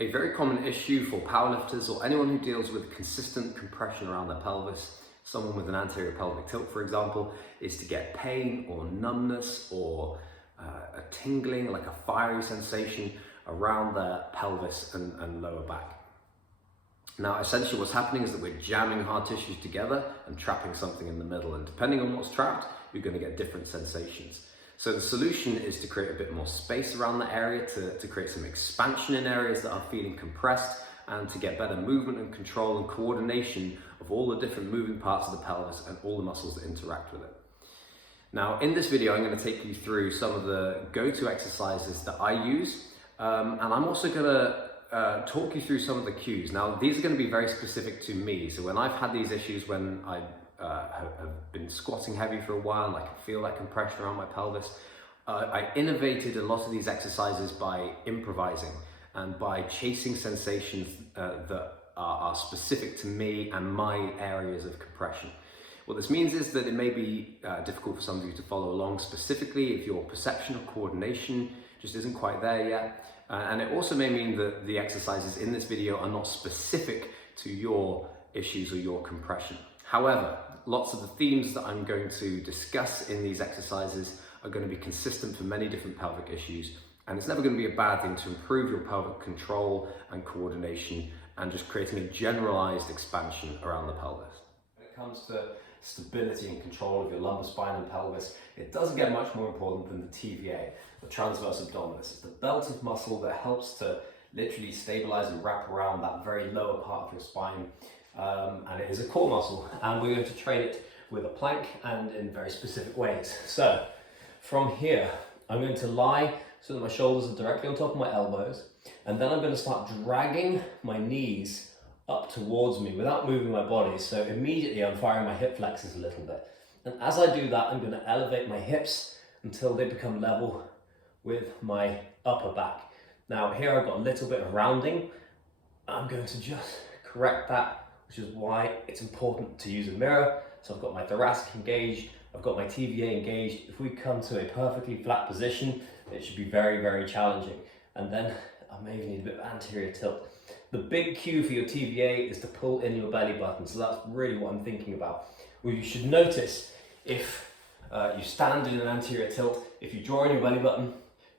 A very common issue for powerlifters or anyone who deals with consistent compression around their pelvis, someone with an anterior pelvic tilt for example, is to get pain or numbness or a tingling, like a fiery sensation around their pelvis and lower back. Now essentially what's happening is that we're jamming hard tissues together and trapping something in the middle, and depending on what's trapped, you're going to get different sensations. So the solution is to create a bit more space around the area, to create some expansion in areas that are feeling compressed, and to get better movement and control and coordination of all the different moving parts of the pelvis and all the muscles that interact with it. Now in this video I'm going to take you through some of the go-to exercises that I use, and I'm also going to talk you through some of the cues. Now these are going to be very specific to me, so when I've had these issues, when I have been squatting heavy for a while and I can feel that compression around my pelvis, I innovated a lot of these exercises by improvising and by chasing sensations that are specific to me and my areas of compression. What this means is that it may be difficult for some of you to follow along, specifically if your perception of coordination just isn't quite there yet. And it also may mean that the exercises in this video are not specific to your issues or your compression. However, lots of the themes that I'm going to discuss in these exercises are going to be consistent for many different pelvic issues, and it's never going to be a bad thing to improve your pelvic control and coordination and just creating a generalized expansion around the pelvis. When it comes to stability and control of your lumbar spine and pelvis, it doesn't get much more important than the TVA, the transverse abdominis. It's the belt of muscle that helps to literally stabilize and wrap around that very lower part of your spine. And it is a core muscle, and we're going to train it with a plank and in very specific ways. So from here I'm going to lie so that my shoulders are directly on top of my elbows, and then I'm going to start dragging my knees up towards me without moving my body. So immediately I'm firing my hip flexors a little bit, and as I do that I'm going to elevate my hips until they become level with my upper back. Now here I've got a little bit of rounding. I'm going to just correct that, which is why it's important to use a mirror. So I've got my thoracic engaged, I've got my TVA engaged. If we come to a perfectly flat position, it should be very, very challenging. And then I may even need a bit of anterior tilt. The big cue for your TVA is to pull in your belly button. So that's really what I'm thinking about. Well, you should notice if you stand in an anterior tilt, if you draw in your belly button,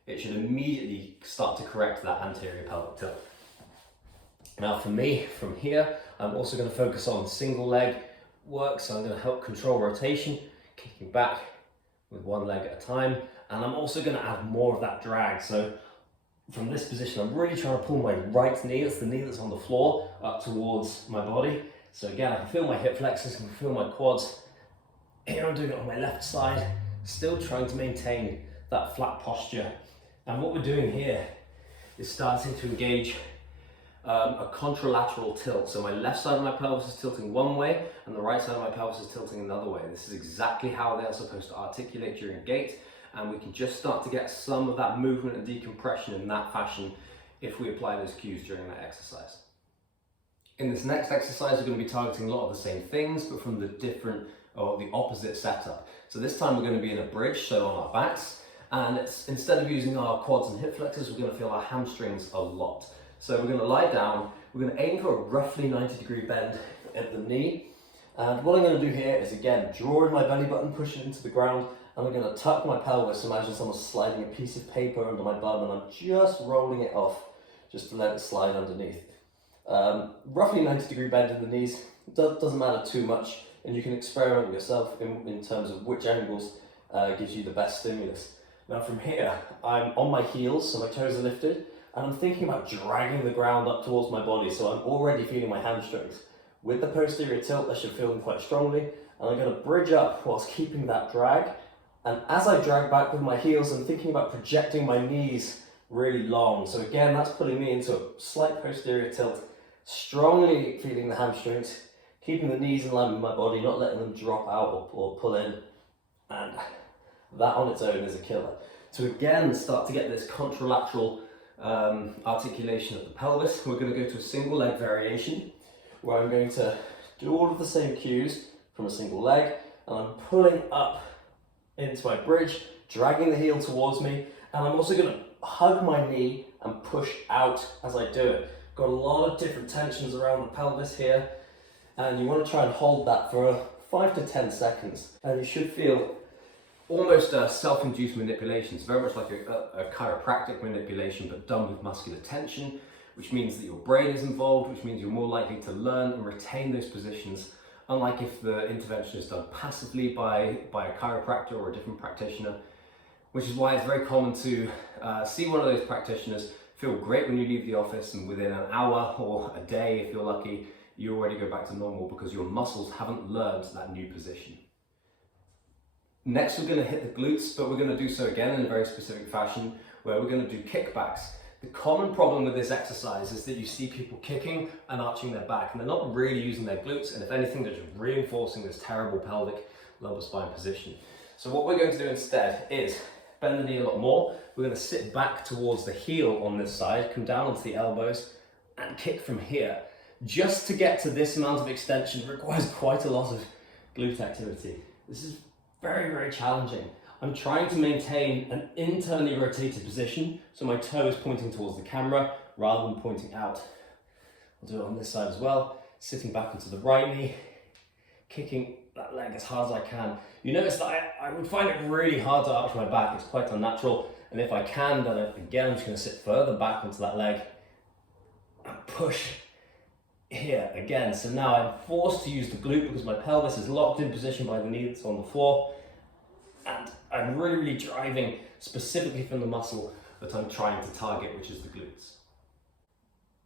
it should immediately start to correct that anterior pelvic tilt. Now for me, from here, I'm also going to focus on single leg work, so I'm going to help control rotation, kicking back with one leg at a time, and I'm also going to add more of that drag. So from this position, I'm really trying to pull my right knee, that's the knee that's on the floor, up towards my body. So again, I can feel my hip flexors, I can feel my quads. Here I'm doing it on my left side, still trying to maintain that flat posture. And what we're doing here is starting to engage a contralateral tilt. So my left side of my pelvis is tilting one way and the right side of my pelvis is tilting another way. This is exactly how they are supposed to articulate during gait, and we can just start to get some of that movement and decompression in that fashion if we apply those cues during that exercise. In this next exercise we're going to be targeting a lot of the same things, but from the different or the opposite setup. So this time we're going to be in a bridge, so on our backs, and instead of using our quads and hip flexors, we're going to feel our hamstrings a lot. So we're going to lie down, we're going to aim for a roughly 90-degree bend at the knee. And what I'm going to do here is, again, draw in my belly button, push it into the ground, and I'm going to tuck my pelvis. Imagine someone's sliding a piece of paper under my bum and I'm just rolling it off, just to let it slide underneath. Roughly 90-degree bend in the knees, doesn't matter too much, and you can experiment with yourself in terms of which angles gives you the best stimulus. Now from here, I'm on my heels, so my toes are lifted, and I'm thinking about dragging the ground up towards my body, so I'm already feeling my hamstrings. With the posterior tilt, I should feel them quite strongly, and I'm going to bridge up whilst keeping that drag. And as I drag back with my heels, I'm thinking about projecting my knees really long. So again, that's putting me into a slight posterior tilt, strongly feeling the hamstrings, keeping the knees in line with my body, not letting them drop out or pull in. And that on its own is a killer. To again start to get this contralateral articulation of the pelvis, we're going to go to a single leg variation where I'm going to do all of the same cues from a single leg, and I'm pulling up into my bridge, dragging the heel towards me, and I'm also going to hug my knee and push out as I do it. Got a lot of different tensions around the pelvis here, and you want to try and hold that for 5 to 10 seconds, and you should feel almost a self-induced manipulation. It's very much like a chiropractic manipulation, but done with muscular tension, which means that your brain is involved, which means you're more likely to learn and retain those positions, unlike if the intervention is done passively by a chiropractor or a different practitioner, which is why it's very common to see one of those practitioners, feel great when you leave the office, and within an hour or a day, if you're lucky, you already go back to normal because your muscles haven't learned that new position. Next, we're going to hit the glutes, but we're going to do so again in a very specific fashion, where we're going to do kickbacks. The common problem with this exercise is that you see people kicking and arching their back, and they're not really using their glutes, and if anything, they're just reinforcing this terrible pelvic lumbar spine position. So what we're going to do instead is bend the knee a lot more. We're going to sit back towards the heel on this side, come down onto the elbows, and kick from here. Just to get to this amount of extension requires quite a lot of glute activity. This is very, very challenging. I'm trying to maintain an internally rotated position, so my toe is pointing towards the camera rather than pointing out. I'll do it on this side as well, sitting back onto the right knee, kicking that leg as hard as I can. You notice that I would find it really hard to arch my back. It's quite unnatural, and if I can, then again, I'm just going to sit further back onto that leg and push here again. So now I'm forced to use the glute because my pelvis is locked in position by the knee that's on the floor, and I'm really driving specifically from the muscle that I'm trying to target, which is the glutes.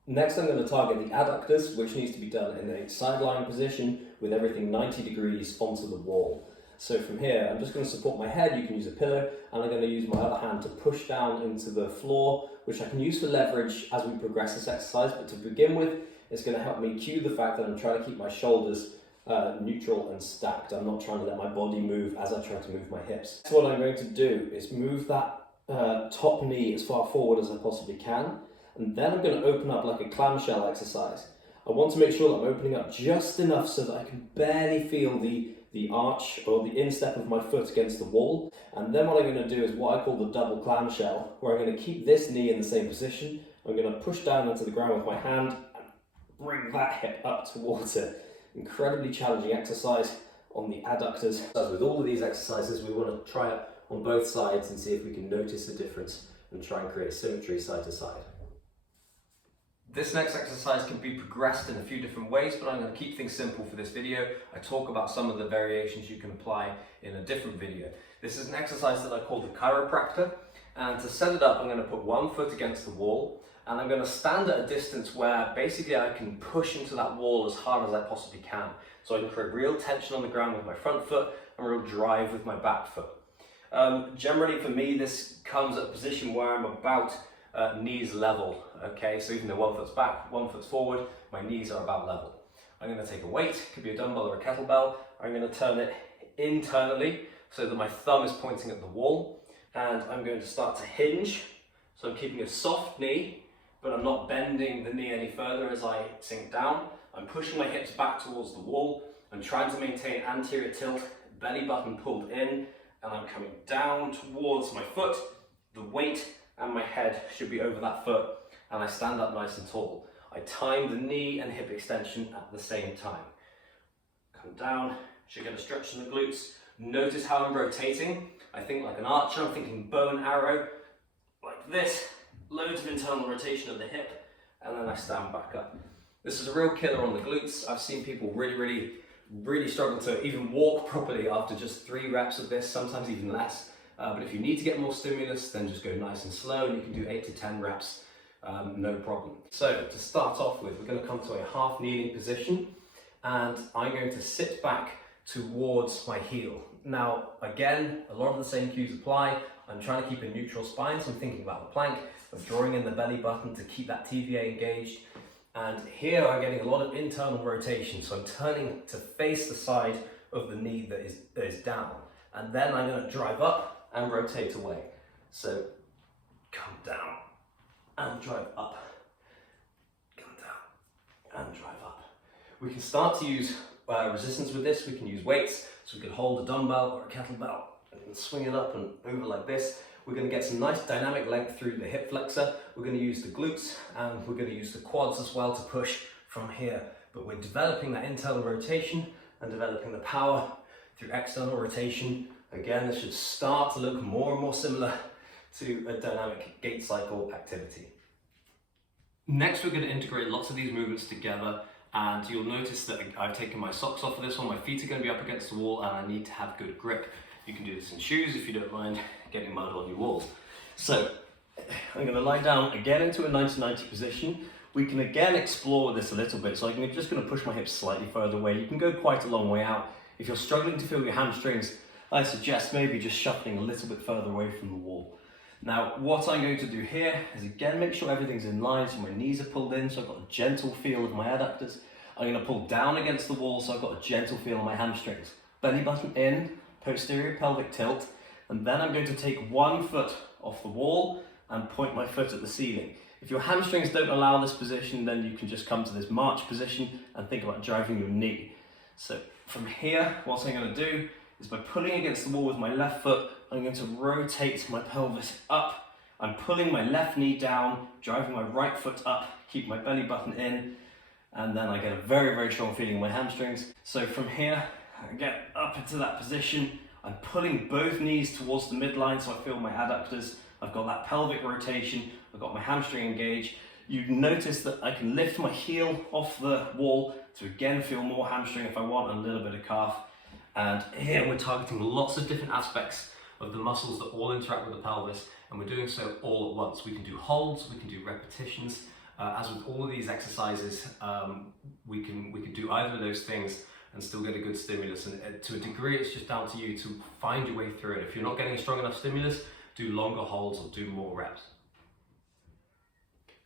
Next, I'm going to target the adductors, which needs to be done in a sideline position with everything 90 degrees onto the wall. So from here, I'm just going to support my head. You can use a pillow, and I'm going to use my other hand to push down into the floor, which I can use for leverage as we progress this exercise. But to begin with, it's going to help me cue the fact that I'm trying to keep my shoulders neutral and stacked. I'm not trying to let my body move as I try to move my hips. So what I'm going to do is move that top knee as far forward as I possibly can, and then I'm going to open up like a clam shell exercise. I want to make sure that I'm opening up just enough so that I can barely feel the arch or the instep of my foot against the wall. And then what I'm going to do is what I call the double clam shell, where I'm going to keep this knee in the same position. I'm going to push down into the ground with my hand and bring that hip up towards it. Incredibly challenging exercise on the adductors. As with all of these exercises, we want to try it on both sides and see if we can notice a difference and try and create symmetry side to side. This next exercise can be progressed in a few different ways, but I'm going to keep things simple for this video. I talk about some of the variations you can apply in a different video. This is an exercise that I call the chiropractor, and to set it up, I'm going to put one foot against the wall, and I'm going to stand at a distance where basically I can push into that wall as hard as I possibly can. So I can create real tension on the ground with my front foot and real drive with my back foot. Generally for me, this comes at a position where I'm about knees level, okay? So even though one foot's back, one foot's forward, my knees are about level. I'm going to take a weight, could be a dumbbell or a kettlebell. I'm going to turn it internally so that my thumb is pointing at the wall, and I'm going to start to hinge. So I'm keeping a soft knee, but I'm not bending the knee any further as I sink down. I'm pushing my hips back towards the wall. I'm trying to maintain anterior tilt, belly button pulled in, and I'm coming down towards my foot. The weight and my head should be over that foot, and I stand up nice and tall. I time the knee and hip extension at the same time. Come down, should get a stretch in the glutes. Notice how I'm rotating. I think like an archer, I'm thinking bow and arrow, like this. Loads of internal rotation of the hip, and then I stand back up. This is a real killer on the glutes. I've seen people really struggle to even walk properly after just 3 reps of this, sometimes even less. But if you need to get more stimulus, then just go nice and slow, and you can do 8 to 10 reps, no problem. So to start off with, we're going to come to a half kneeling position, and I'm going to sit back towards my heel. Now, again, a lot of the same cues apply. I'm trying to keep a neutral spine, so I'm thinking about the plank. I'm drawing in the belly button to keep that TVA engaged. And here I'm getting a lot of internal rotation, so I'm turning to face the side of the knee that is down. And then I'm going to drive up and rotate away. So come down and drive up. Come down and drive up. We can start to use resistance with this. We can use weights, so we can hold a dumbbell or a kettlebell and swing it up and over like this. We're going to get some nice dynamic length through the hip flexor. We're going to use the glutes and we're going to use the quads as well to push from here. But we're developing that internal rotation and developing the power through external rotation. Again, this should start to look more and more similar to a dynamic gait cycle activity. Next, we're going to integrate lots of these movements together, and you'll notice that I've taken my socks off for this one. My feet are going to be up against the wall and I need to have good grip. You can do this in shoes if you don't mind getting mud on your walls. So I'm going to lie down again into a 90-90 position. We can again explore this a little bit. So I'm just going to push my hips slightly further away. You can go quite a long way out. If you're struggling to feel your hamstrings, I suggest maybe just shuffling a little bit further away from the wall. Now, what I'm going to do here is again make sure everything's in line, so my knees are pulled in, so I've got a gentle feel of my adductors. I'm going to pull down against the wall, so I've got a gentle feel of my hamstrings. Belly button in, posterior pelvic tilt, and then I'm going to take one foot off the wall and point my foot at the ceiling. If your hamstrings don't allow this position, then you can just come to this march position and think about driving your knee. So from here, what I'm going to do is by pulling against the wall with my left foot, I'm going to rotate my pelvis up. I'm pulling my left knee down, driving my right foot up, keep my belly button in, and then I get a very, very strong feeling in my hamstrings. So from here, I get up into that position. I'm pulling both knees towards the midline so I feel my adductors. I've got that pelvic rotation, I've got my hamstring engaged. You notice that I can lift my heel off the wall to again feel more hamstring if I want, and a little bit of calf. And here we're targeting lots of different aspects of the muscles that all interact with the pelvis, and we're doing so all at once. We can do holds, we can do repetitions. As with all of these exercises, we can do either of those things and still get a good stimulus. And to a degree, it's just down to you to find your way through it. If you're not getting a strong enough stimulus, do longer holds or do more reps.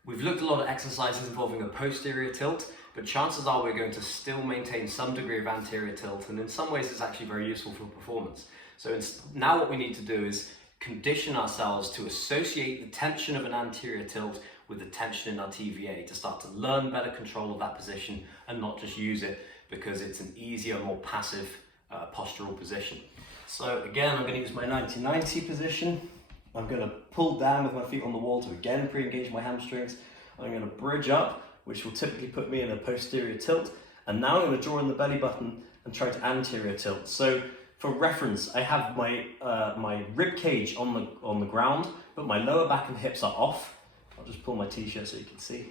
We've looked at a lot of exercises involving a posterior tilt, but chances are we're going to still maintain some degree of anterior tilt, and in some ways it's actually very useful for performance. So now what we need to do is condition ourselves to associate the tension of an anterior tilt with the tension in our TVA, to start to learn better control of that position and not just use it because it's an easier, more passive postural position. So again, I'm going to use my 90-90 position. I'm going to pull down with my feet on the wall to again pre-engage my hamstrings. I'm going to bridge up, which will typically put me in a posterior tilt. And now I'm going to draw in the belly button and try to anterior tilt. So for reference, I have my my rib cage on the ground, but my lower back and hips are off. I'll just pull my t-shirt so you can see.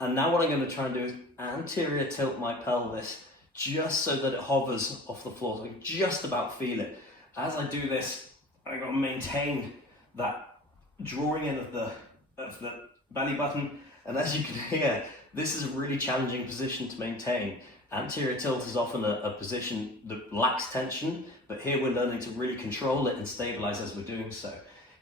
And now what I'm going to try and do is anterior tilt my pelvis just so that it hovers off the floor. So I can just about feel it. As I do this, I've got to maintain that drawing in of the belly button. And as you can hear, this is a really challenging position to maintain. Anterior tilt is often a position that lacks tension, but here we're learning to really control it and stabilize as we're doing so.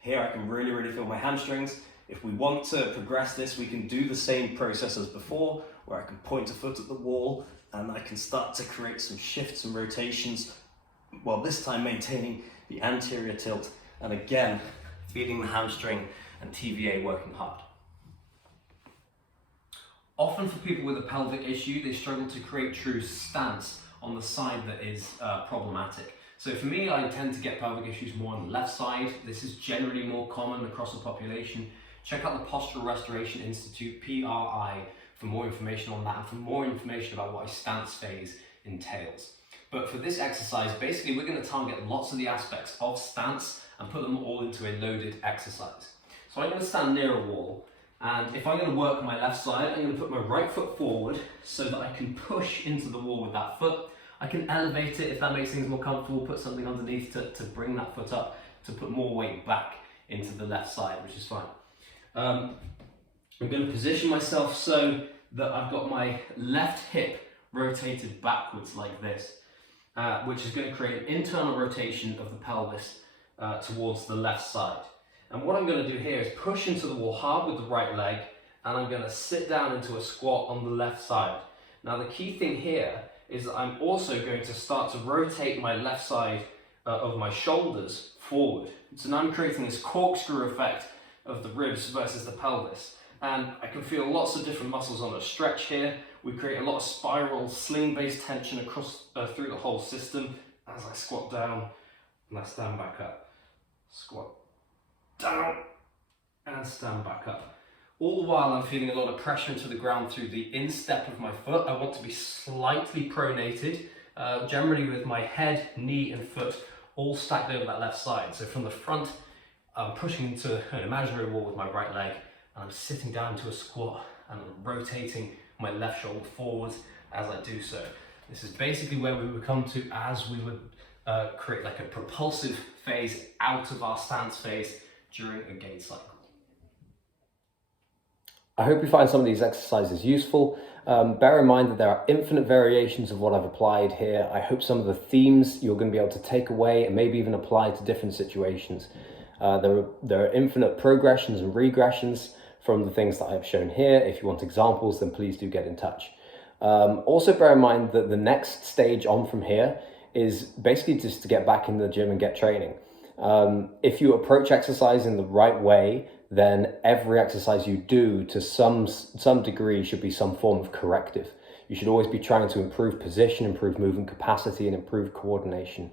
Here I can really, really feel my hamstrings. If we want to progress this, we can do the same process as before, where I can point a foot at the wall and I can start to create some shifts and rotations, while this time maintaining the anterior tilt, and again, feeling the hamstring and TVA working hard. Often for people with a pelvic issue, they struggle to create true stance on the side that is problematic. So for me, I tend to get pelvic issues more on the left side. This is generally more common across the population. Check out the Postural Restoration Institute, PRI, for more information on that and for more information about what a stance phase entails. But for this exercise, basically we're going to target lots of the aspects of stance and put them all into a loaded exercise. So I'm going to stand near a wall, and if I'm going to work on my left side, I'm going to put my right foot forward so that I can push into the wall with that foot. I can elevate it if that makes things more comfortable, put something underneath to bring that foot up, to put more weight back into the left side, which is fine. I'm going to position myself so that I've got my left hip rotated backwards like this, which is going to create an internal rotation of the pelvis towards the left side. And what I'm going to do here is push into the wall hard with the right leg, and I'm going to sit down into a squat on the left side. Now the key thing here is that I'm also going to start to rotate my left side of my shoulders forward. So now I'm creating this corkscrew effect of the ribs versus the pelvis. And I can feel lots of different muscles on a stretch here. We create a lot of spiral sling-based tension across through the whole system as I squat down, and I stand back up. Squat down and stand back up. All the while I'm feeling a lot of pressure into the ground through the instep of my foot. I want to be slightly pronated, generally with my head, knee and foot all stacked over that left side. So from the front, I'm pushing into an imaginary wall with my right leg, and I'm sitting down to a squat and I'm rotating my left shoulder forwards as I do so. This is basically where we would come to as we would create like a propulsive phase out of our stance phase during a gait cycle. I hope you find some of these exercises useful. Bear in mind that there are infinite variations of what I've applied here. I hope some of the themes you're going to be able to take away and maybe even apply to different situations. There are infinite progressions and regressions from the things that I've shown here. If you want examples, then please do get in touch. Also bear in mind that the next stage on from here is basically just to get back in the gym and get training. If you approach exercise in the right way, then every exercise you do to some degree should be some form of corrective. You should always be trying to improve position, improve movement capacity, and improve coordination.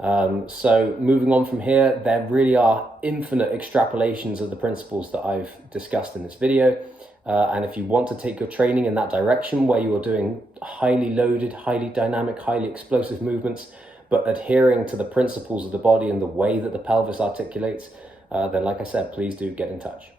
So moving on from here, there really are infinite extrapolations of the principles that I've discussed in this video. And if you want to take your training in that direction where you are doing highly loaded, highly dynamic, highly explosive movements, but adhering to the principles of the body and the way that the pelvis articulates, then like I said, please do get in touch.